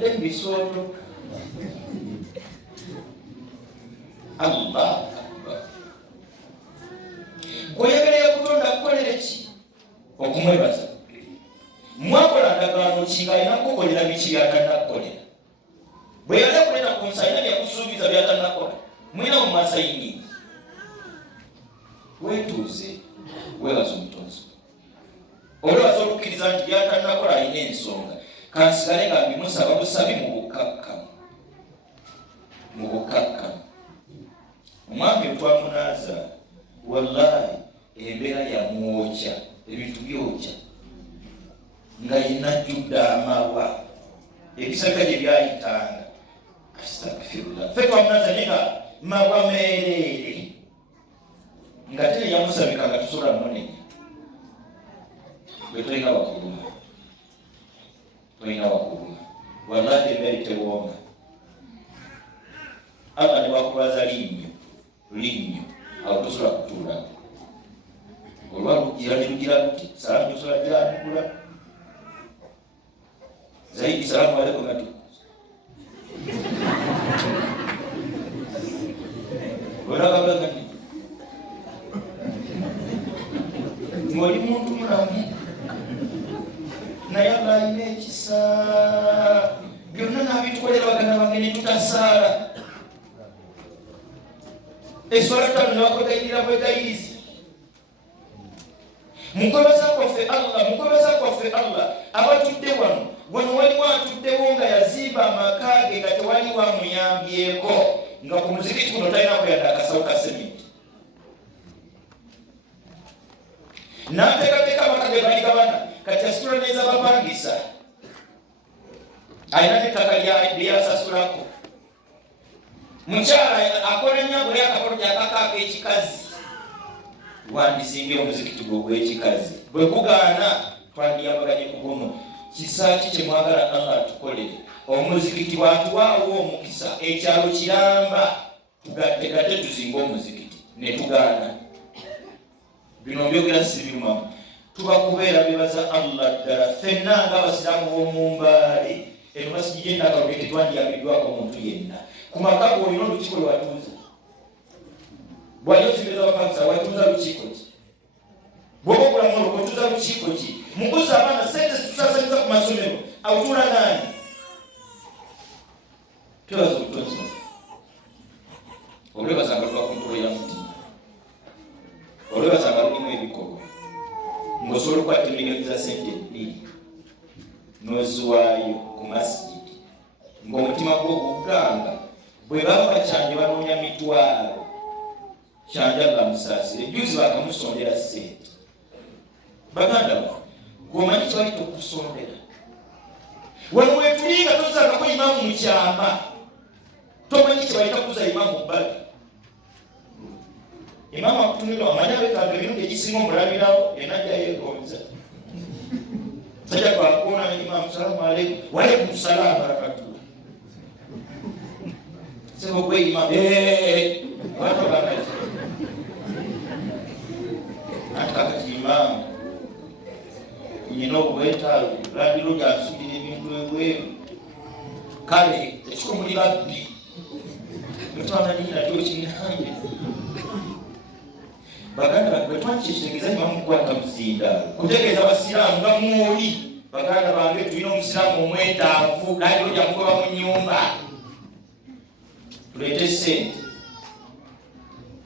atudde mu bisooto. Allah akbar. Gweyegereye okutonda kukolera ki? Okumwebaza. Mwakola ndagaano ki ng'alina kukolera biki byatannakukolera? Bwe yali akuleta ku nsi alina byakusuubiza byatannakola. Mulina mu masayini. Weetuuze weebaza omutonzi. Olwebaza okukkiriza nti byatannakola alina ensonga. Kansigale nga mbimusaba busabi mu bukkakkamu. Mu bukkakkamu. Omwami twamunaaza wallahi embeera yamwokya, ebintu byokya nga yenajjudde amawa ebisaka gye byayitanga. Astagfirullah. Ffe twamunaaza naye nga mawa meereere nga tene yamusabika nga tusobola munenya. Bwe tulina wakuluma, tulina wakuluma wallahi embeera tewooma. Allah ne bakubaza linnyo awo tosobola kutuula. Olwa lugira ne lugira luti salamu tosobola gyanukula zaidi salamu alaikum ati olagabagani ng'oli muntu mulamu naye Allah alina ekisa byonna n'abitukolera baganda bange ne tutasaala. Eswala tano newakwegayirira bwegayirizi. Mukwebeza kwaffe Allah abatudde wano waliwo atuddewo nga yazimba amaka ge nga tewaliwo amuyambyeko, nga ku muzikiti guno talina kuyadde akasawo ka sementi. N'ateekateeka amaka ge baligabana kati asitula neza bapangisa, alina n'ettaka lyasasulako. Mukyala akola nnyo buli akakolo kyakakaaka ekikazi. Wandisimbye omuzikiti gwe ogw'ekikazi. Bwe kugaana twandiyabaganye ku guno. Kisaaki kye mwagala Allah atukolere. Omuzikiti bwatuwaawo omukisa ekyalo kiramba tugattegate tuzinga omuzikiti ne tugaana. Bino mbyogera si birumamu. Tuba kubeera bebaza Allah ddala. Ffenna ng'abasiraamu b'omu Mbaale eno masijidi n'akalubye tetwandiyabiddwako omuntu yenna. Ku maka go olina olukiiko lwe watuuza. Bw'ali osimeza bapangisa watuuza lukiiko ki? Bw'oba ogulamu olwo otuuza lukiiko ki? Mukuza abaana sente zitusaasaaniza ku masomero awutuula naani? Twebaza obutonzi bwaffe. Olwebazanga luva ku ntulo ya mutima. Olwebazanga lulimu ebikolwa. Ng'osobola okukwata emiliyoni za sente 2 n'oziwaayo ku masijidi. Ng'omutima gwo guganga. Bwe baba bakyanje banoonya mitwalo kyanja bamusaasire. Juzi bakamusondera ssente. Baganda ba gwomanyi kibayita okusondera. Wano wetulinga tozangako imaamu mu kyama. Tomanyi kibayita kuza imaamu bbali. Imaamu akutumira amanyi abekanga ebirungi egisinga omulabirawo enajja yeegonza. Sajja twakuona imaamu salaamu aleikum waalaikum salaam barakatuh. Sebo kwe imam watu bana ataka imam kweta radiro jasubira ebintu ebweru kale ekiko muri babbi mutwana nina kyo kinambe baganda batwakishegeza imamu kwata muzinda kutegeeza abasiraamu bamuli baganda bange tulina omusiraamu omwetaavu radiro jamugoba mu nyumba tulete sente.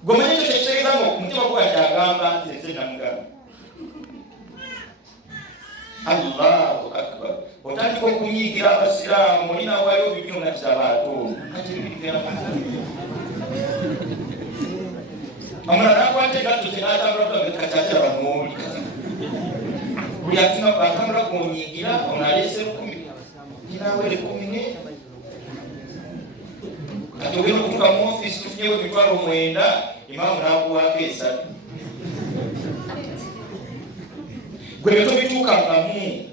Gomanyi ekyo kyekitegeeza nga omutima gwa kyagamba nze namugamba. Allahu akbar. Otandika okunyiigira abasiraamu olina waayo bibyo nga kitabaatoomu. Omulala nakwata engatto ze n'atambula kakyakya bamuwuli. Buli atambula gw'onyiigira ono aleese 10 ninaawere 10 kati ogenda okutuuka mu ofiisi tufunyewo emitwalo 9 imaamu n'akuwaako 3. Gwe bye tobituukangamu.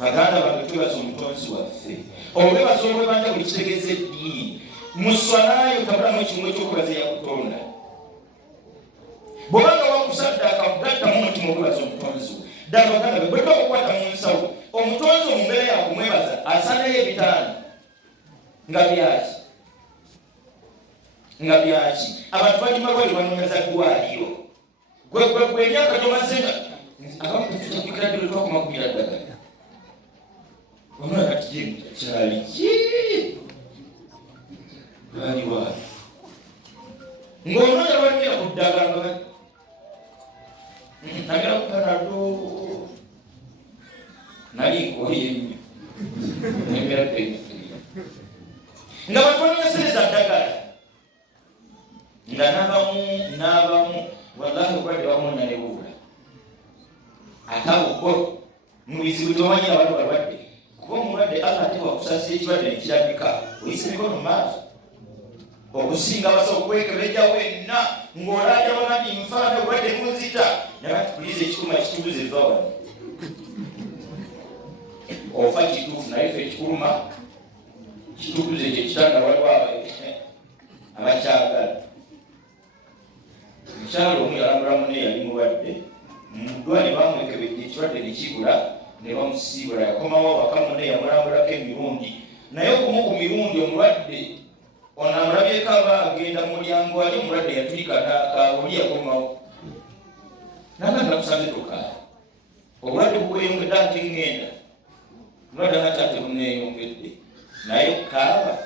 Baganda bange twebaza omutonzi waffe. Olwebaza olwebanja buli kitegeeza eddiini. Mu swalayo tabulamu ekimu eky'okwebaza eyakutonda. Bw'obanga wakusaddaaka mugattamu omutima okwebaza omutonzi we. Ddala baganda be bwe bakukwata mu nsawo omutonzi omumbeera yakumwebaza asanayo ebitaano nga byaki abantu balima bali banoonyeza ddwaliro gwe emyaka gyomaze nga abakututakukira ddiro twakumakumira ddagala onakati kyali baliwaayo ng'onoonya balumira ku ddagala nagera kukanado nali nkoye nnyo nemberadde nga batwanasereza ddagala nga n'abamu wallahi obulwadde bamuna ne bubula ate awo mu bizibu tomanyi abantu balwadde kuba omulwadde Allah ate wakusasira ekirwadde nekirabika oyisa emikono mu maaso okusinga abasawo okwekebejja wenna ng'olaaja bamati nfaana obulwadde munzita naye atupuliza ekikuma kitubuze eva wano ofa kituufu naye fe ekikuluma kitubuze kyekitanda waliwo abakyagala mukyalo omu yalambula munne yali mulwadde muddwali bamwekebejja ekirwadde nekibula ne bamusiibula yakomawo waka munne yamulambulako emirundi naye okumu ku mirundi omulwadde ono amulabyeko aba agenda mu mulyango wali omulwadde yatulika oli yakomawo nanga nakusanze tokaala obulwadde buweyongedde ate ngenda mulwadde anate buneeyongedde naye kaaba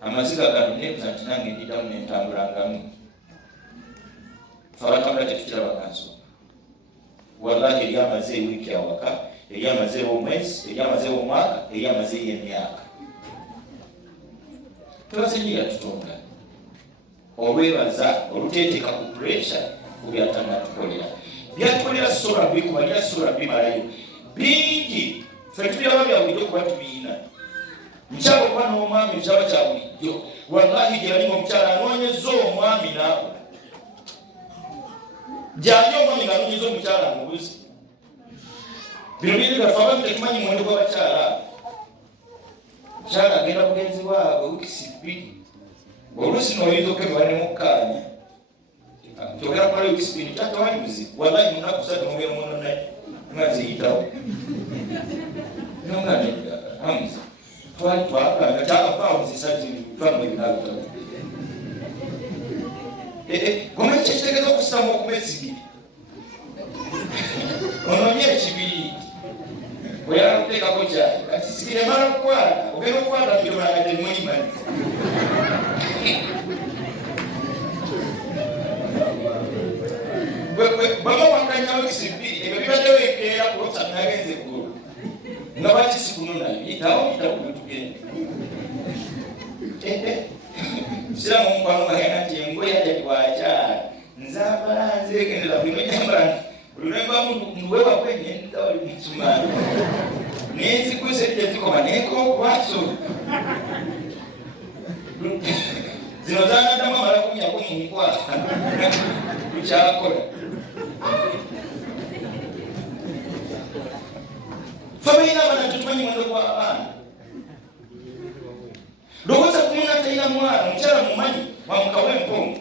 amaziga gano nebuza nti nange ndiddamu nentambulangamu fabatabula tetukiraba kansonga wallahi eri amaze ewiiki awaka eri amazeewo omwezi eri amazeewo omwaka eri amazeeyo emyaka twebaze nnyo yatutonda olwebaza oluteeteeka ku puresha ku byatanatukolera byatukolera sura bbi kubalira sura bimalayo bingi ffe tubiraba bya bulijjo kuba tubiina mukyala okuba n'omwami ekyaba kya bulijjo wallahi gyeyalimu omukyala anoonyeza omwami naabula gyali omwami ng'anoonyeza omukyala mubuzi bino byegaffe abamu tetumanyi muwendo gw'abakyala mukyala agenda bugenzi bwabwe wiikisi bbiri oluusi nooyinza okebibala ne mukkaanya kyogera kukola wiikisi bbiri kyatawali buzibu wallahi munaku ssatu mubeera muno naye maziyitawo nonganedda hamuza twali twaganga kyagavaawo zisatitwamu ebinabitatu gomanyi kyekitegeeza okusamu okuba esigiri ononye ekibiri oyala kuteekako kyali kati sigiri emala okukwata ogenda okukwata birolaga temulimanyi baba wakanyawo ekisibbiri ebyo bibaddewo enkeera kulosatu nagenze eggulo nga bakisi kuno nayo yitawo bitakubitugende siramu omukwano gayana nti engoye ajati bwakyala nzambala nzegendera bino nyambala olunembamu nduwewakwenyendiza wali musumaali nenzikuse tezikoma nenkokwaso zino zanadamu amala kunyako munkwala lukyakola fabaina abana tetumanyi mwendo gw'abaana lowooza ku munna talina mwana omukyala mumanyi wamukawa empongo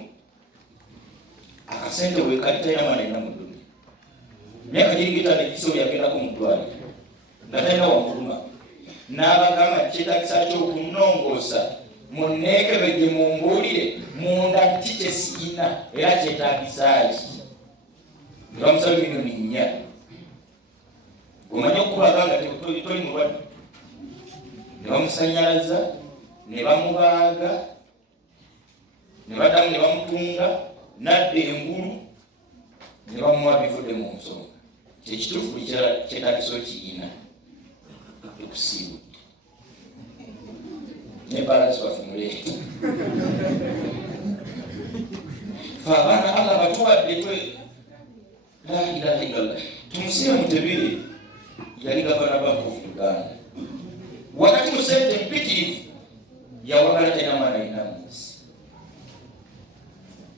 akasente wekali talina mwana ina mu ddunya myaka giringitano egisooli yagendako mu ddwaliro nga talina wamuluma n'abagamba kyetagisa kyokunongosa munneekebejje mumbuulire munda ki kyesiina era kyetagisaki bamusaba milioni 4 omanye okukulaga nga toli mulwadde ne bamusanyalaza ne bamubaaga ne baddamu ne bamutunga nadda engulu ne bamuwa bivudde mu nsonga kyekituufu buli kyetagiso kiyina ekusiibudde ne balansi bafumuleeta fe abaana Allah batuwadde la ilaha illallah tumusiime Mutebire yali gavana Bank of Uganda wakati mu ssente mpitirivu yawagala talina mwana alina mu nsi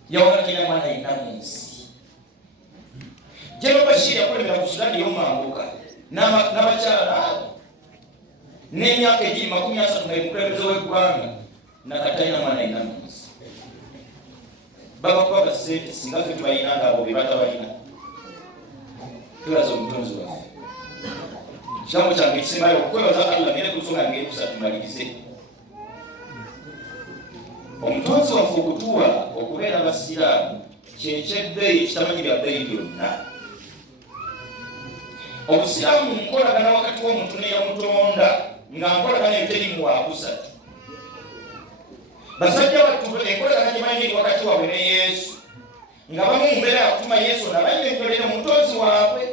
yawagala talina mwana alina mu nsi General Bashir yakulembera ku Sudani y'omwambuka n'abakyala abo n'emyaka egiri 30 nga mukulembeze w'eggwanga nakatalina mwana alina mu nsi babakuba basente singa ffe tubalina ngaabo be batabalina twebaza omutonzi waffe kigambo kyange ekisembayo okwebaza Allah kusatu malirize. Omutonzi waffe okutuwa okubeera abasiraamu kyekyebbeeyi kitamanyirwa bbeeyi byonna. Obusiraamu nkolagana wakati w'omuntu neyamutonda nga nkolagana eterimu wakusatu. Basajja battu enkolagana gyemanyi eri wakati waabwe ne Yesu nga bamu mumbeera yakutuma Yesu nabanyenkolera omutonzi waabwe.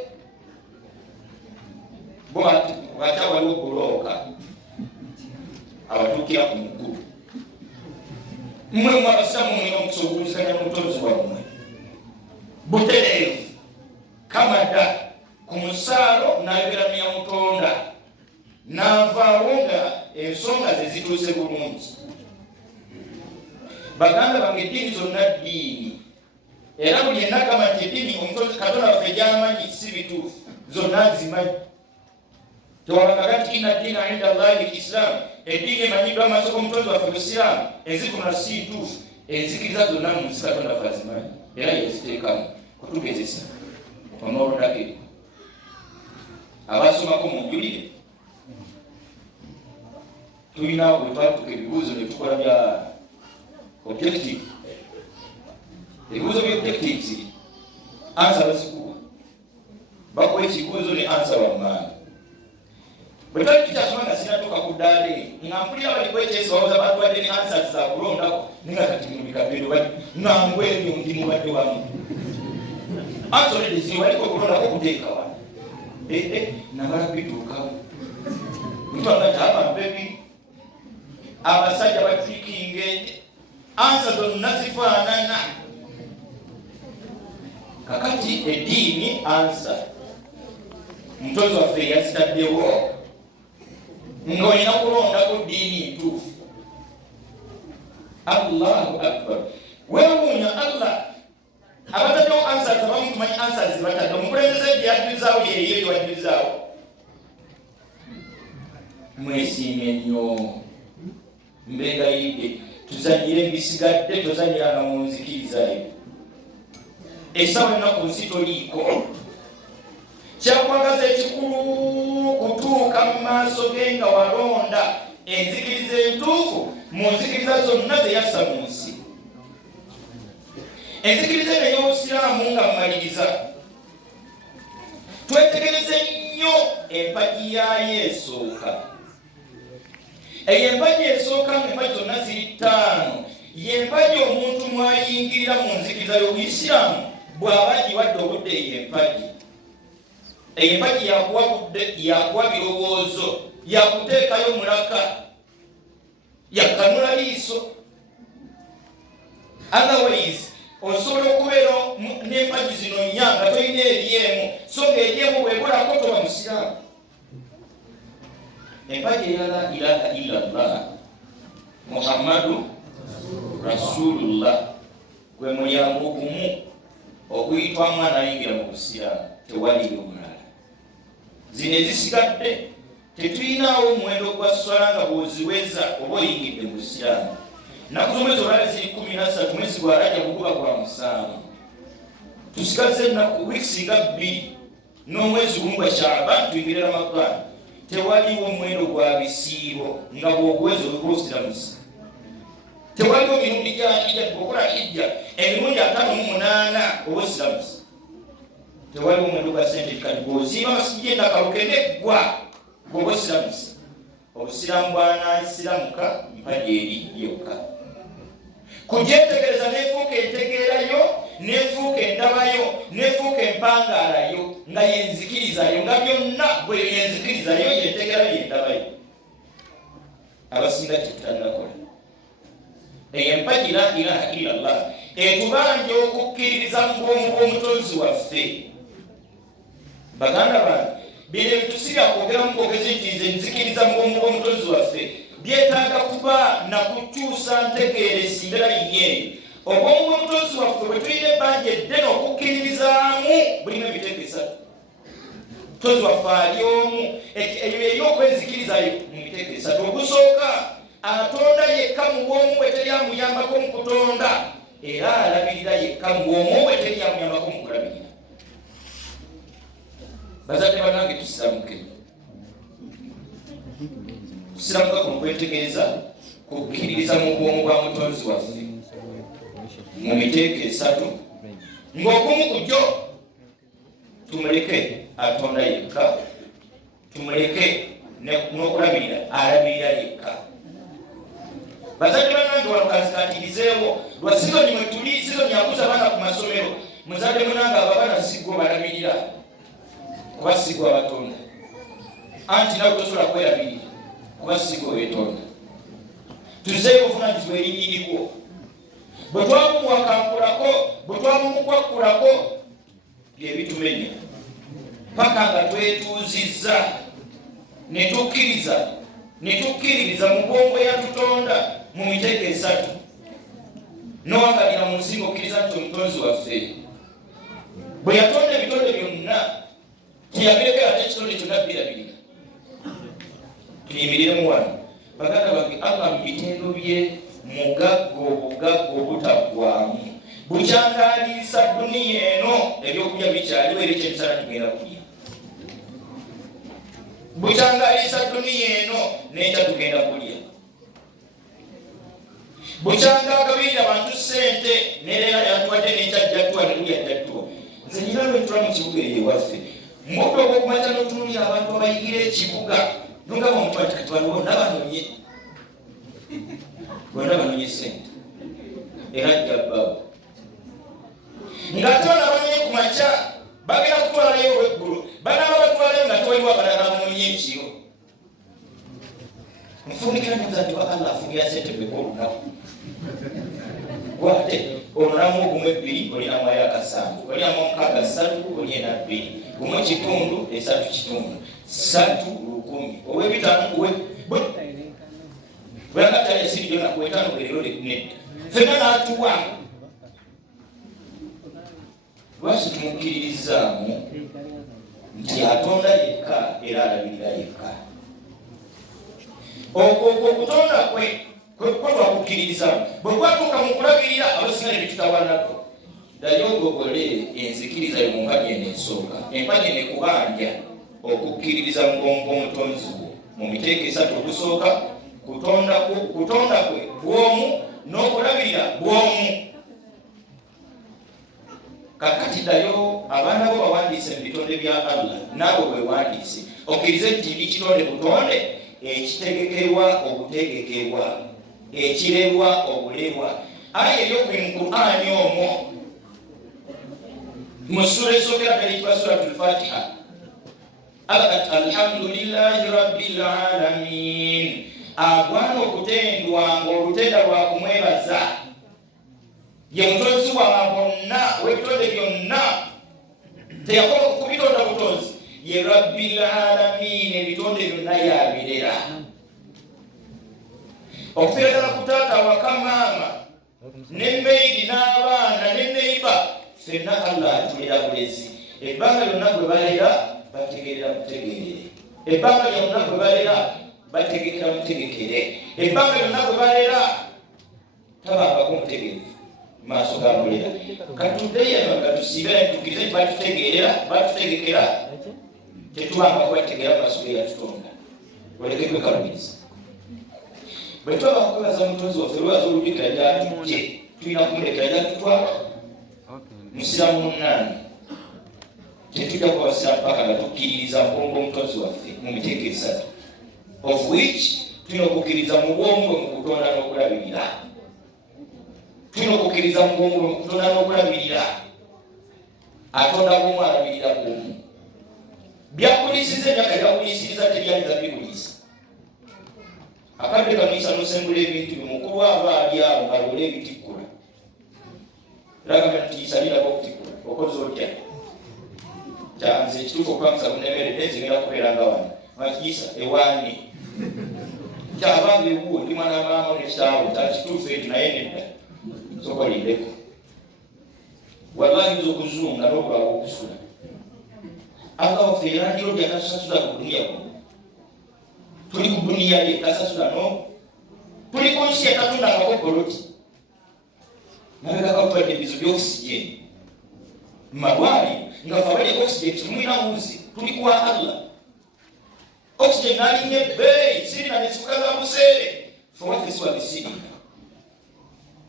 Bo ati waliwo bulooka abatuukira ku muggulu. Mmwe mwabasiraamu mulina omukisa okuwuliziganya n'omutonzi wammwe butereevu kamada ku musaalo n'ayogera n'eyamutonda n'avaawo nga ensonga ze zituuse bulungi. Baganda bange eddiini zonna ddiini, era buli yenna agamba nti eddiini omutonzi Katonda waffe gy'amanyi si bituufu, zonna zimanyi. Tewabanga nti inna ddiina inda Allahi al-Islam, eddiini emanyiddwa amaaso g'omutonzi waffe Busiraamu, enzifuna si ntuufu. Enzikiriza zonna mu nsi Katonda waffe azimanyi era yaziteekamu kutugezesa onoolondako ebyo. Abasomako munjulire, tulina bwe twatuka ebibuuzo ne tukola bya objective. Ebibuuzo bya objectives ansa bazikuwa, bakuwa ekibuuzo ne ansa wammaanyi. Bwe twali tukyasoma nga sinatuuka ku ddaala nga mpulira bali kwekyesa bawooza batwadde ne answers za kulondako ninga kati mu bikabero bali nga ngwebyo ndi mubadde wamu. Ansolede ziwaliko okulondako okuteeka wano. Nabala bituukawo. Ntwanga kyaba mbebi. Abasajja batrikinga ente. Ansa zonna zifaanana. Kakati eddiini ansa. Omutonzi waffe yazitaddewo ng'olina kulondako ddiini ntuufu. Allahu akbar. Weewuunya Allah. Abataddewo answers abamu tumanyi answers batadde. Omukulembeze gye yaddurizaawo yeeyo gye waddurizaawo. Mwesiimye nnyo. Mbegayidde tuzanyire mbisigadde tozanyiranga mu nzikirizayo. Essaawa ennaku nsi toliiko. Kyakwagaza ekikulu kutuuka mu maaso ge nga walonda enzikiriza entuufu mu nzikiriza zonna ze yassa mu nsi. Enzikiriza ey'Obusiraamu nga mmaliriza, twetegereze nnyo empagi yayo esooka. Eyo empagi esooka ng'empagi zonna ziri ttaano, y'empagi omuntu mwayingirira mu nzikiriza y'Obuyisiraamu bw'aba giwadde obudde y'empagi. Eyo empagi yakuwa budde, yakuwa birowoozo, yakuteekayo mulaka, yakanula liiso. Otherwise osobola okubeera n'empagi zino nnya nga tolina eryemu, so ng'eryemu bw'ekolako toba musiraamu. Empagi eya la ilaha illallah Muhammadu Rasulullah gwe mulyango gumu okuyitwamu anayingira mu busiraamu, tewaliyo mulala. Zino ezisigadde tetuyinaawo omuwendo gwa swala nga bw'oziweza oba oyingidde mu busiraamu. Nnaku z'omwezi olwali ziri 13, mwezi gwa Rajabu guba gwa 7. Tusigaze ennaku wiiki nga 2 n'omwezi gumu gwa Shaaban tuyingire Ramadaan. Tewaliwo omuwendo gwa bisiibo nga bw'oguweza obusiramusi. Tewaliwo mirundi gya hijja, bw'okola hijja emirundi 58 obusiramusi. Tewaliwo omuwendo gwa sente kati bw'ozimba amasigiri endakaluke neggwa gw'obusiramusi. Obusiraamu bw'anaasiramuka mpagi eri yokka. Kugyetegereza neefuuka entegeerayo, neefuuka endabayo, neefuuka empangaalayo nga yenzikirizayo, nga byonna bwe yenzikirizayo yentegeerayo yendabayo. Abasinga tetutanakola. Eyo empagi la ilaha illallah etubanja okukkiririza mu bwomu bw'omutonzi waffe. Baganda bange, bino ebitusibya kwogera mu bwogezi nti nze nzikiriza mu bwomu bw'omutonzi waffe byetaaga kuba na kukyusa ntegeere simbera linyeeyo. Obwomu bw'omutonzi waffe bwe tulina ebbanja eddene okukkiririzaamu bulimu ebiteeko 3. Omutonzi waffe ali omu, eyo erina okwenzikirizayo mu biteeko 3. Ogusooka atonda yekka mu bwomu bwe teri amuyambako mu kutonda, era alabirira yekka mu bwomu bwe teri amuyambako mu kulabirira. Bazadde bannange tusisamuke. tusiramuka ku kwetegereza kukkiririza mu bwongo bwa mutonzi waffe mu miteeko esatu ng'okumu ku gyo tumuleke atonda yekka, tumuleke n'okulabirira alabirira yekka. Bazadde bannange wano kazikatirizeewo lwa sizoni mwe tuli, sizoni yakuza abaana ku masomero. Muzadde munange abaana sigwa balabirira kuba sigwa batonda, anti nawe tosobola kwerabirira kuba sigwa wetonda. Tuzeeyo obuvunaanyizibwa erinyiribwo. Bwe twamumuwakankulako, bwe twamumukwakulako bye bitumenya paka nga twetuuzizza ne tukkiririza mu bwongo yatutonda mu miteeko esatu n'owagalira mu nsinga okkiriza nti omutonzi waffe bwe yatonda ebitonde byonna tiyabirekera ate ekitonde kyonna birabirira. Tuyimirire wano baganda bange, Allah mu bitendo bye obugagga obutaggwaamu bukyangaliisa duniya eno. Ebyokulya bikyaliwo era ekyemisana tugenda kulya. Bukyangaliisa duniya eno n'ekya tugenda kulya. Bukyangagabirira abantu ssente n'era yatuwadde n'ekyajjatuwa nekuyajjatuwa. Nze nyina lwentula mu kibuga eyo ewaffe muddo ogwokumaca n'otunulira abantu abayigira ekibuga nogaba omuntu ati kati bano bonna banonye, bonna banonye ssente era jjabbawo ng'ate bana banonye ku maca bagenda kutwalayo olw'eggulu, banaaba batwalayo nga tewaliwo abalala banonye ekiro. Nfundikira nyoza nti Allah afunira ssente bweko olunaku gwate olunamu ogumu ebbiri olinamu ayakasanvu, olinamu omukaaga ssatu olina bbiri, gumu kitundu esatu kitundu ssatu lukumi ow'ebitaano bweyagattala esiri gyona ku etaano bwerero nedda ffenna n'atuwa. Lwaki tumukkiririzaamu nti atonda yekka era alabirira yekka. Okwo okutonda kwe twakukkiririzaamu bwe kwatuuka mu kulabirira abasinga ne bitutawanako. Ddayo ogogole enzikiriza yo mu mpagi eno esooka. Empagi eno ekubanja okukkiririza mu bwongo bw'omutonzi wo mu miteeko esatu. Okusooka kutonda kwe bw'omu n'okulabirira bw'omu. Kakati ddayo abaana bo bawandiise mu bitonde bya Allah, naawe weewandiise okkirize nti ndi kitonde butonde, ekitegekerwa obutegekerwa, ekirerwa obulerwa. Aya ey'okuli mu Qur'ani omwo mu sura esookera ddala ekitwa suratul Fatiha. Allah kati alhamdulillahi rabbil alamin, agwana okutendwa ng'olutenda lwa kumwebaza. Ye mutonzi wa bonna w'ebitonde byonna, teyakoma kubitonda butonzi. Ye rabbil alamin, ebitonde byonna yabirera. Okufiira ddala ku taata waka maama ne mmeeri n'abaana ne neiba, ffenna Allah atulera bulezi. Ebbanga lyonna gwe balera bategeerera mutegeerere, ebbanga lyonna gwe balera bategekera mutegekere, ebbanga lyonna gwe balera tabangako mutegeevu maaso ga mulera. Katuddeyo katusiibera ntukirize nti batutegekera tetubanga kubategeera maaso ge yatutonda. Olekekwe kalumiriza. Bwe twaba kukwebaza omutonzi waffe lwaza olujjukira gyatujje, tulina kumulekera gyatutwala. Musiramu munnange tetujja kuba basiramu paka nga tukkiririza mugongo omutonzi waffe mu miteeko esatu, of which tulina okukkiriza mu bwongo mu kutonda n'okulabirira. Tulina okukkiriza mu bwongo mu kutonda n'okulabirira. Atonda bw'omu alabirira bw'omu. Byakulisiza emyaka byakulisiriza tebyaliza bikulisa. Akadde kamuyisa n'osengula ebintu bimukulu aba ali awo ngaloole ebitikkula. Era nti yisalirako okutikkula okoze otya kyanze ekituufu okupangisa kunemeredde nzigenda kubeera nga wano makiyisa ewaani kyabanga ewuwo ndi mwana maama nekitaawo takituufu ekyo naye nedda sokolindeko. Wallahi nza okuzunga n'obulawo okusula. Allah waffe erangiro lyatasasula ku duniya kuno. Tuli ku duniya ye tasasula no. Tuli ku nsi yatatundangako goloti. Nabeka kakutwadde ebizu by'okisigeni malwali nga fe abali okisigeni kimulina muzi. Tuli kwa Allah. oxygen nali nyebe sirina nisukaza musere for what this was sitting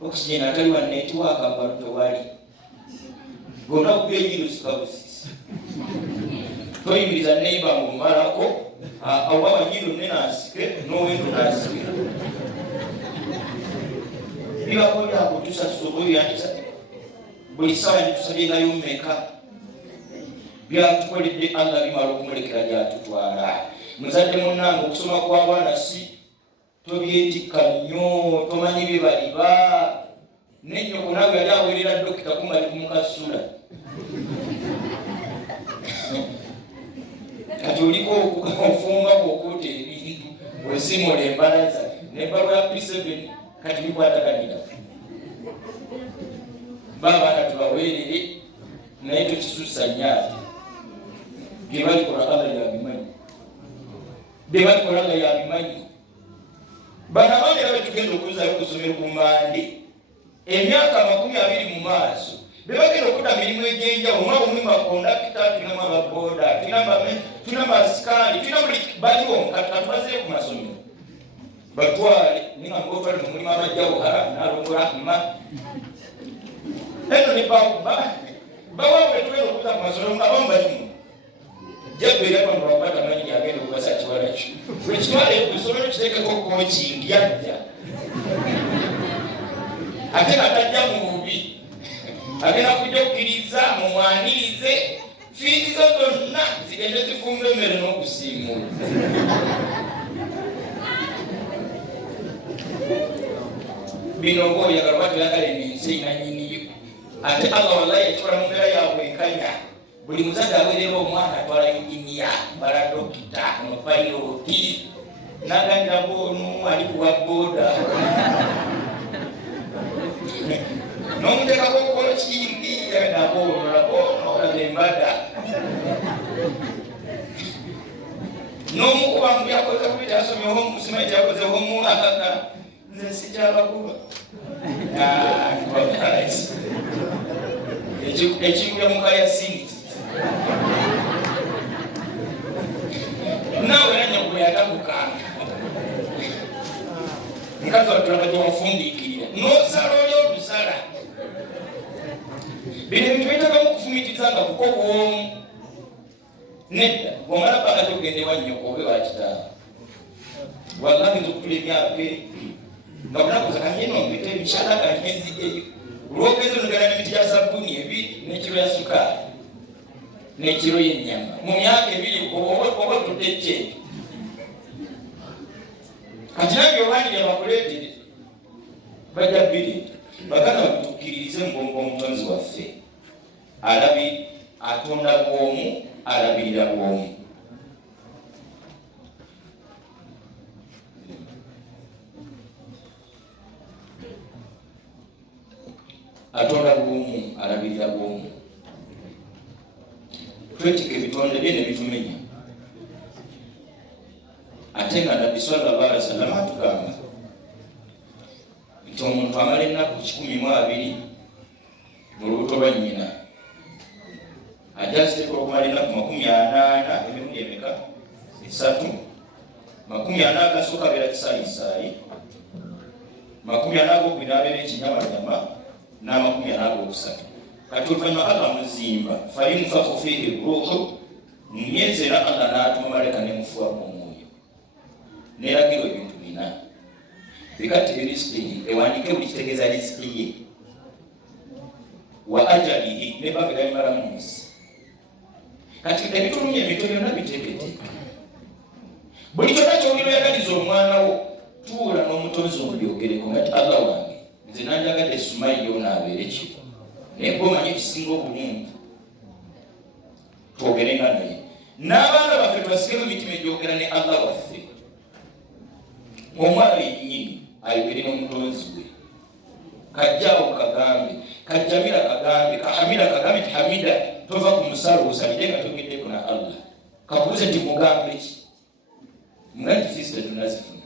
oxygen atali wa network abantu wali gonna kubeeyiru sikabusisi toyimiriza neighbor mu malako awa nyiro nenasike nowendo nasike biba koya kutusa soboyo yandisa buli sawa nitusabye nayo mmeka byatukoledde Allah bimala okumulekera gyatutwala muzadde munnange okusoma kw'abaana si tobyetikka nnyo tomanyi bye baliba nennyoko naawe yali awerera dokita kumali kumukasula kati oliko ofungako okuuta ebintu wesimula embalaza nebbaluwa ya P7 kati bikwataganira baabaana tubaweerere naye tokisusa nyaati byebalikola Allah yabimanyi byebalikola Allah yabimanyi bana baana betugenda okuzayo okusomera ku Mande emyaka 20 mu maaso bebagenda okuda mirimu egyenjawulo mwabo muli bakondakita tulinamu ababoda tulina masikali tulina buli baliwo katubazeyo ku masomero batwale ninga ngofali mu mulimu abajjawuhala nalongola ma eno ne bawabule tugenda okuza ku masomero abamu balimu jabbeera bano bapata manyi agenda okubasa kiwala kyo buli kitwale ku isomero kiteekeko coaching yajja ate katajja mu bubi agenda kujja okukkiriza mumwanirize fiizi zo zonna zigende zifumba emmere n'okusiimula bino ng'oyagala batuyagala eminsi nanyiniyo ate Allah wallahi ekikola mu mbeera yabwenkanya buli muzadde aweerera omwana atwala inginiya bala dokita omupayiroti nagandira boonu ali kuwa boda n'omuteekako okukola kingi naboonolaboonolabembada n'omukuba mu byakoze kubi tyasomyeho musimanyi tyakozeho mwaka nze sikyabakuba ekingula mukaya singi nawe nanyagula yatabukanga mukazi watulaba gyewafundikirira nosala oli olusala bino ebintu bitagamu okufumitiriza nga kuko bwomu nedda bwomala banga togende wanyoko obe wakitaawe wallahi nza okutula emyaka nga bunakuza kanyenombita ebikyala kanyenzigeyo olwogezi onogala n'emiti gya sabbuuni ebiri n'ekiro ya sukaali n'ekiro y'ennyama mu myaka 2 oba otudde ekyendo kati nange obanjira bakuleetere bajja bireeta baganda babitukkiririze mubongo omutonzi waffe atonda bwomu alabirira bwomu atonda bwomu alabirira bwomu twetika ebitonde bye ne bitumenya ate nga Nabbi sallallahu alaihi wasallam atugamba nti omuntu amala ennaku 12 mu lubuto lwa nnyina ajaziteeka okumala ennaku 80 emirundi emeka 3 40 agasooka abeera kisaayisaayi 40 agokubiri abeera ekinyamanyama n'40 agokusatu kati oluvannyuma Allah muzimba fayunfaku fiihi ruuhu myezera Allah n'atuma maleka nemufuwamu omwoyo neragirwa ebintu 4 bikati risiki ewandike buli kitegeeza risiki ye wa ajalihi nebbanga erimala mu nsi kati ebitulumya ebintu byonna biteeketeeka buli kyonna ky'oliyagaliza omwana wo tuula n'omutonzi omubyogereko ngati Allah wange nze nanjagadde Sumayi yonaabeere ki naye gomanyi ekisinga obulungi twogerenga naye n'abaana baffe tubasigemu emitima egyogera ne Allah waffe omwana yennyini ayogere n'omutonzi we kajjaawo kagambe kajjamira kagambe kahamira kagambe ti hamida tova ku musalo osalire nga togeddeko na Allah kabuuze nti mugambe ki mugambe fisite tunazifuna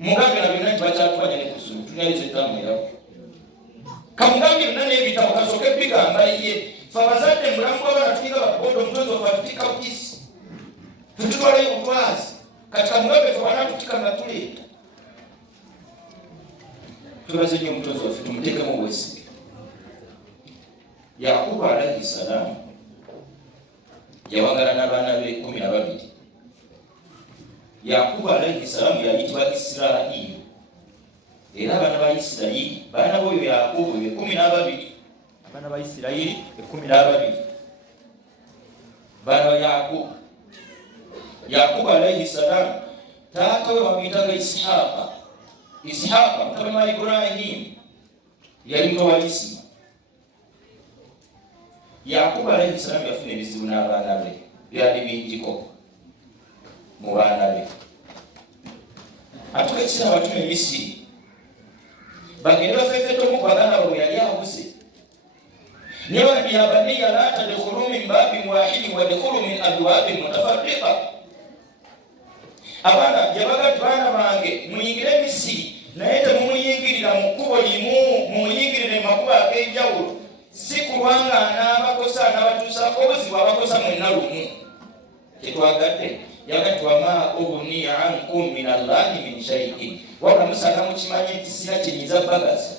mugambe na byonna nti bakyatubanya ne kusulu tunyaliza ettamu erako kamugambe byonna n'ebitabo kasooke bigamba ye fe abazadde mulamu bw'abaana tuyiga baboda omutonzi waffe atutika bukisi tutwale obutwazi katika mugabe fwana tutikanga tuleeta tubaze nnyo omutonzi waffe tumuteekemu obwesige. Yakubu alayhi salaamu yawagala n'abaana be 12. Yakubu alayhi salaamu yayitibwa Isirayiri, era abaana ba Isirayiri baana b'oyo Yakubu be 12. Abaana ba Isirayiri 12 baana ba Yakubu. Yakubu alayhi salaamu taata we bamuyitaga Isihaaqa mutabani wa Ibrahim yali muto wa Isima. Yakubu alayhi salaamu yafuna ebizibu n'abaana be, byali bingiko mu baana be. Atuuka ekiseera batuma e Misiri bagende bafeefeta omu ku baganda bwe yali abuze. Ne bati ya baniya laa tadkhulu min baabin waahidin wadkhulu min abwaabin mutafarriqa. Abaana yabaga baana bange muyingire Misiri naye temumuyingirira mu kkubo limu, mumuyingirire mu makubo ag'enjawulo, si kubanga anaabakosa anaabatuusa obuzibu abakosa mwenna lumu. Kyetwagadde yagadde wama ughni ankum min Allahi min shay'in, wabula musanga mukimanye nti sina kyenyiza bagaza.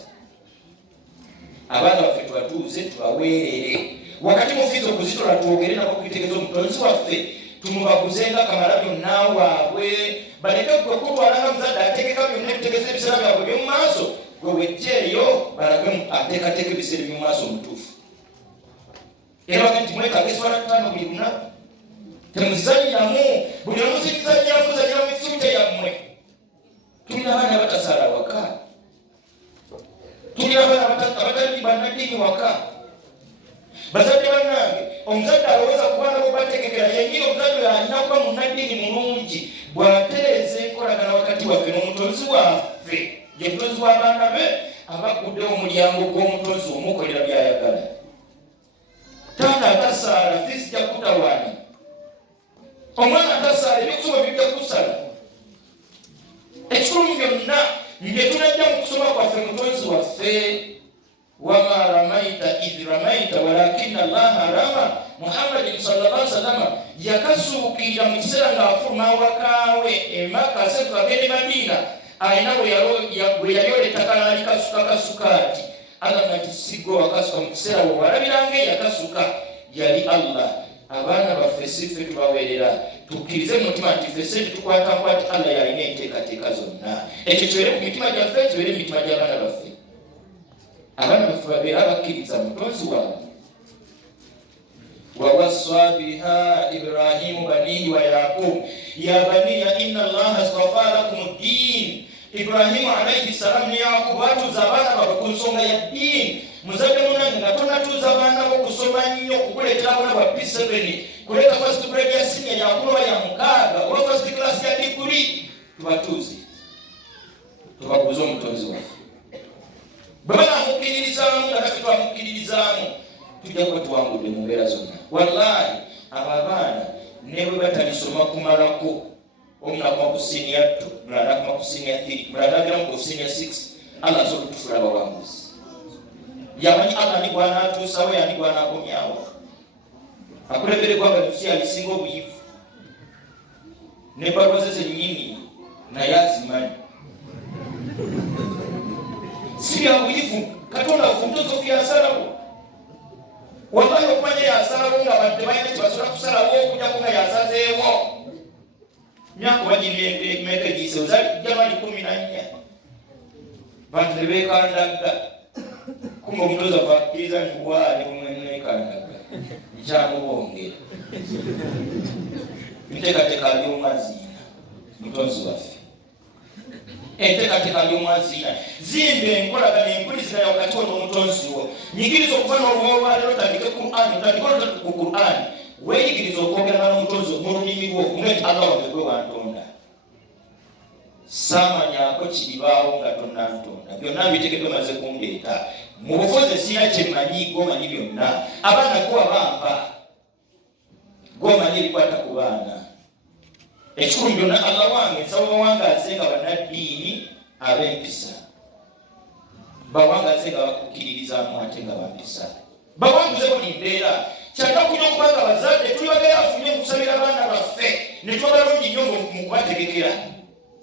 Abaana baffe tubatuuze tubaweerere wakati mufiiza okuzitola twogere nabo kwitegeeza omutonzi waffe tumubaguzenga kamala byonna waabwe baleke kutwalanga muzadde ategeka byonna ebitegeeza ebiseera byabwe by'omu maaso gwe wejjeeyo balage ateekateeka ebiseera by'omu maaso omutuufu. Era baga nti mwetaaga eswala ttaano buli lunaku, temuzizanyiramu buli omuzizanyiramu muzanyira mu fute yammwe. Tulina abaana batasaala waka, tulina abaana abatali bannaddiini waka. Bazadde bannange, omuzadde alowooza ku baana bobategekera yennyini omuzadde oyo alina kuba munnaddiini mulungi bw'atereeza enkolagana wakati waffe n'omutonzi waffe, ye mutonzi w'abaana be abaguddewo omulyango gw'omutonzi omukolera by'ayagala. Taata atasaala fiisi jja kutawaanya, omwana atasaala ebyokusoma bijja kusala. Ekikulu byonna nge tunajja mu kusoma kwaffe mutonzi waffe. Wama ramaita idh ramaita walakinna Allaha rama. Muhammadin sallallahu alaihi wasallam yakasuukirira mu kiseera ng'afuluma wakaawe e Makka asetuka agende Madina, alina bwe yalyola ettaka n'alikasuka kasukaati. Allah nati siggo wakasuka mu kiseera bwe walabiranga eyakasuka yali Allah. Abaana baffe si ffe tubaweerera, tukkirize mu mutima nti ffe sente tukwatankwati Allah yalina enteekateeka zonna. Ekyo kibeere ku mitima gyaffe, kibeere mu mitima gy'abaana baffe. Abaana baffe babeera abakkiriza mutonzi waabwe. Wawassa biha Ibrahimu banihi wa Yaqubu ya baniya inna Allaha astafa lakum ad-din. Ibrahimu alayhi salam ne Yaqubu batuuza abaana baabwe ku nsonga ya ddiini. Muzadde munange nga tonatuuza abaana bo kusoma nnyo kukuleetera abana ba P7 kuleeta first grade ya senior yakuloba ya 6 oba first class ya degree. Tubatuuze tubabuuze omutonzi waffe. Bwe banamukkiririzaamu nga naffe twamukkiririzaamu tujja kuba tuwangudde mu mbeera zonna. Wallaahi abo abaana ne bwe batalisoma kumalako, omu nakoma ku senior 2, mulala nakoma ku senior 3, mulala nageramu ku senior 6, Allah asobola okutufuula abawanguzi. Yamanyi Allah ni bw'anaatuusawo yani bw'anaakomyawo. Akulembera eggwanga ly'ensi alisinga obuyivu n'ebbaluwa ze zennyini naye azimanyi. Si bya buyivu, Katonda waffe omutonzi waffe yasalawo. Wallahi okumanya yasalawo nga badde balina kye basobola kusalawo okujjako nga yasazeewo. Myaka bagiri emeka egiyise ozajja bali 14 bantu ne beekandaga. Kumba omutonzi waffe akkiriza ntiwaali omweneekandaga nkyamubongera. Enteekateeka ly'omwaziina mutonzi waffe. Enteekateeka ly'omwaziina zimba enkolagana empuliziganya wakati wo n'omutonzi wo. Nyigiriza okuva n'olwolwaleero otandike Qur'an, otandike ku Qur'an, weeyigiriza okwogera n'omutonzi mu lulimi lwo ng'eti Allah wange gwe wantonda. Saamanyako kiribaawo nga tonnantonda. Byonna mbitegeddwa maze kundeeta. Mu bufuzi sina kye mmanyi, gw'omanyi byonna. Abaana gwe wabampa, gw'omanyi ebikwata ku baana. Ekikulu byonna Allah wange nsaba bawangaze nga bannaddiini ab'empisa, bawangaze nga bakukkiririzaamu ate nga bampisa. Bawanguze buli mbeera. kyaka kunya okubanga abazadde tulibagera afunye okusabira abaana baffe ne tubalungi nnyo mu kubategekera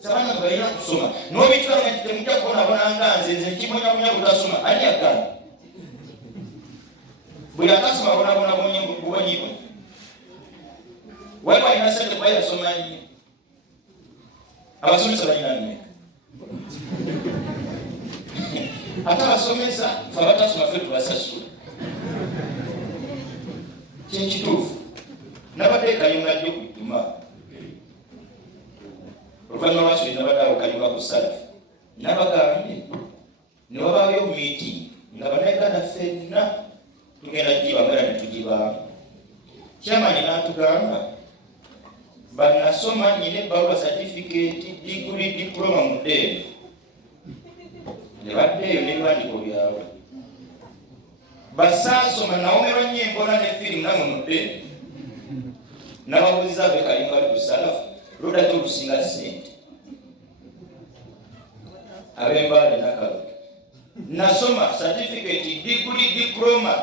abaana balina kusoma n'obitwanga nti temujja kubonabona nga nze nkimunyamunya butasoma ani agamba buli akasoma bonabona bubonyiwe waliwo alina sente kuba yasoma nnyo abasomesa balina mmeka ate abasomesa fe abatasoma fe tubasasula kyekituufu nabadde kayunga jjo ku Juma oluvannyuma lwasuli nabadde awo kayunga ku Salafu nabagambye ne wabaayo meeting nga bannayuganda ffenna tugenda gibamera ne tugibaamu kyamani n'atugamba banasoma nyina ebbaluwa certificate degree diploma mu ddeeyo ne baddeeyo n'ebiwandiiko byabwe basaasoma nawomerwa nnyo embona ne firimu namwe mu ddeeyo n'ababuuziza bekayunga ali ku Salafu lwodaki olusinga ssente ab'embaale nakaluga nasoma certificate degree diploma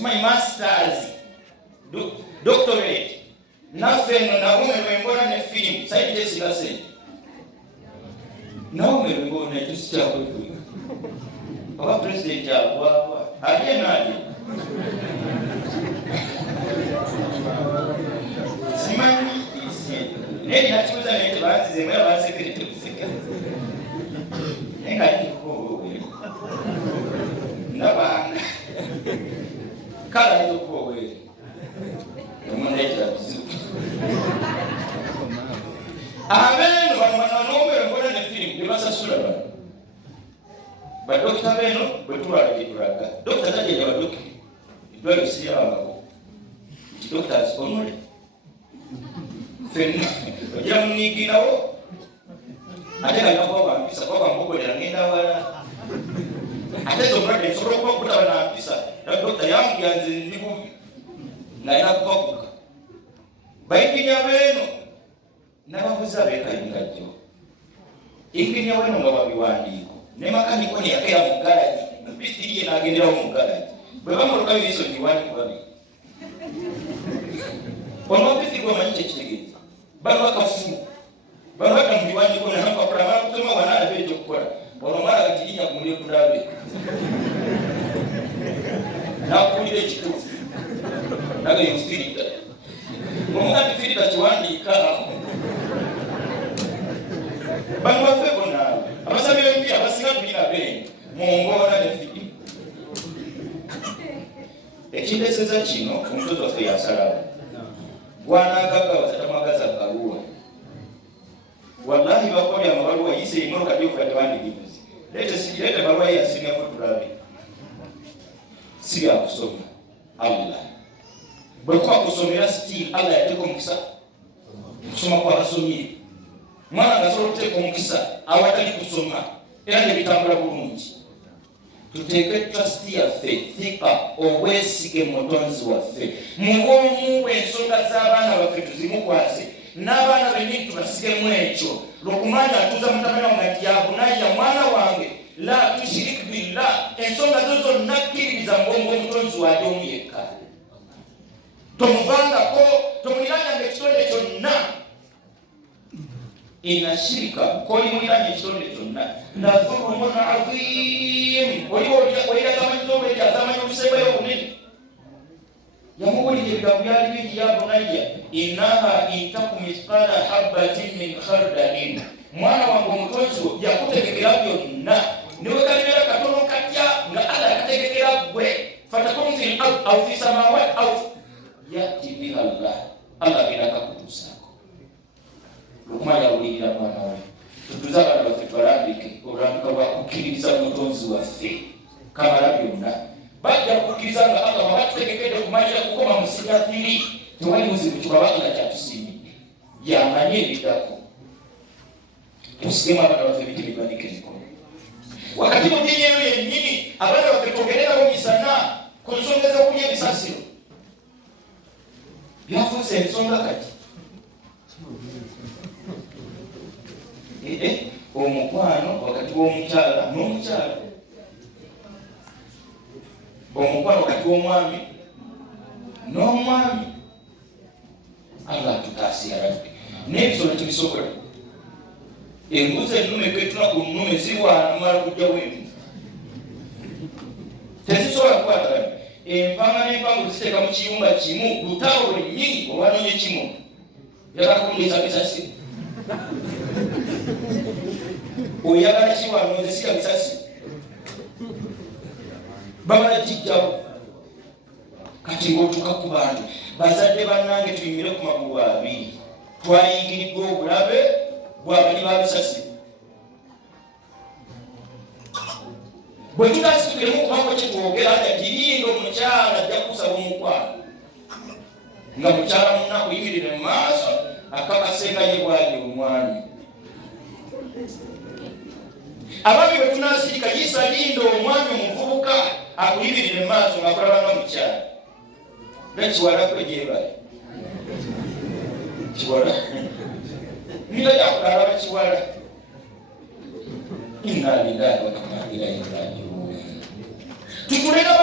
my masters doctorate naffe eno nawomerwa embona ne firimu saidi tesinga ssente nawomerwa embona ekyo sikyakwekweka oba pulezidenti agwawa alye naali simanyi naye nakibuza naye tebanzizemu era bansekere tekuseka naye nga ndikuowe nabanga kala nitokuowe omundeetera bizibu abeeno bamwana n'omwero mbona ne firimu nebasasula bano badokita beeno bwetulwala gyetulaga dokita tajeja badokita eddwaliro siryabangako nti doctors only fenna ogira munigirawo ate nga nakuba bampisa kuba bambogolera ngenda wala ate zomulwadde nsobola okuba okutaba nampisa dokita yambyanze ndi bubi nalina kubakuka bainginya beeno nababuza bekayunga jjo inginya weeno nga babiwandiiko ne makaniko neyakera mu galagi mpitiriye nagenderawo mu galagi bwe bamulukayo iso ngiwandiiko babiri onompitiri gwomanyi kyekitegeeza bano bakafu bano badda mu biwandiiko nampapula amala kusoma wanaalabe ekyokukola ono omwana gatirinya kumuli ekulabe nakuwulira ekituufu naga yofirita omugati firita kiwandiika bano baffe bonaabe abasabira empira abasinga tulina beeni mungoona ne fidi ekindeseza kino omutozi waffe yasalawo gwanagagawaza tamwagaza baluwa wallahi bakolya amabaluwa yise imotoka gyokuba tebandigivuzi lete baluwa ye yasingafu tulabe si byakusoma allah bwekuba kusomera still allah yateeka omukisa kusoma kwabasomire mwana ngasobola okuteeka omukisa awatali kusoma era nebitambula bulungi tuteeke trust yaffe thika obwesige mutonzi waffe mubwomu bw'ensonga z'abaana baffe tuzimukwase n'abaana bennyini tubasigemu ekyo lwokumanya atuuza mutamera nga nti yabunaya mwana wange la tushirik billah ensonga zo zonna kkiririza mbongo omutonzi waali omu yekka tomuvangako tomuliranyanga ekitonde kyonna ina shirika kolimuliranya ekitonde kyonna la dhulumun adhim oliwolirazamanyiza obuledi azamanya obusembayo obunene yamubulira ebigambo byali bingi ya bunayya innaha intaku mithqala habbatin min khardalin mwana wange omutonzi wo yakutegekera byonna niwekalibera katono katya nga allah yakategekera gwe fatakun fil ard au fi samawat au yati biha allah agenda akakutuusaako lukumanya awulirira mwana we tutuze abaana baffe tbalambike olwambika lwakukkiririza mutonzi waffe kamala byonna bajja kukkiriza nga allah wabatutegekedde okumalira kukoma musigathiri tewali buzibu kibabanga kyatusiimidde yamanye ebiddako tusigemu abaana baffe emitima egyanika emikono wakati mu ddiini eyo yennyini abaana baffe twogererawo misana ku nsonga ez'okulya ebisasiro byafuuse ensonga kati omukwano wakati w'omukyala n'omukyala omukwano wakati w'omwami n'omwami Allah tukasiyarabbi n'ebisolo tebisobola embuzi ennume kwetula ku nnume zirwana mala kujja wentu tezisobola kukwatagana empanga n'empangu ziteeka mu kiyumba kimu lutawo lwennyini olwanonye kimu yakakundiza bisasi oyagala kiwanoze sika bisasi babala kijjawo kati ng'otuuka ku bantu bazadde bannange tuyimire ku magulu abiri twayingiriddwa obulabe bwabali ba bisasi bwe tutasitulemu kubako kyetwogera nga tirindo omukyala ajja kusaba omukwano nga mukyala munaku yimirire mu maaso akakasenga ye bwali omwami ababi bwe tunasirika yisa lindo omwami omuvubuka akuyimirire mu maaso ng'akulaba nga mukyala nekiwala kwegyebale kiwala nira yakulaba kiwala inna lillahi wa inna ilaihi raji'un. Tukuleka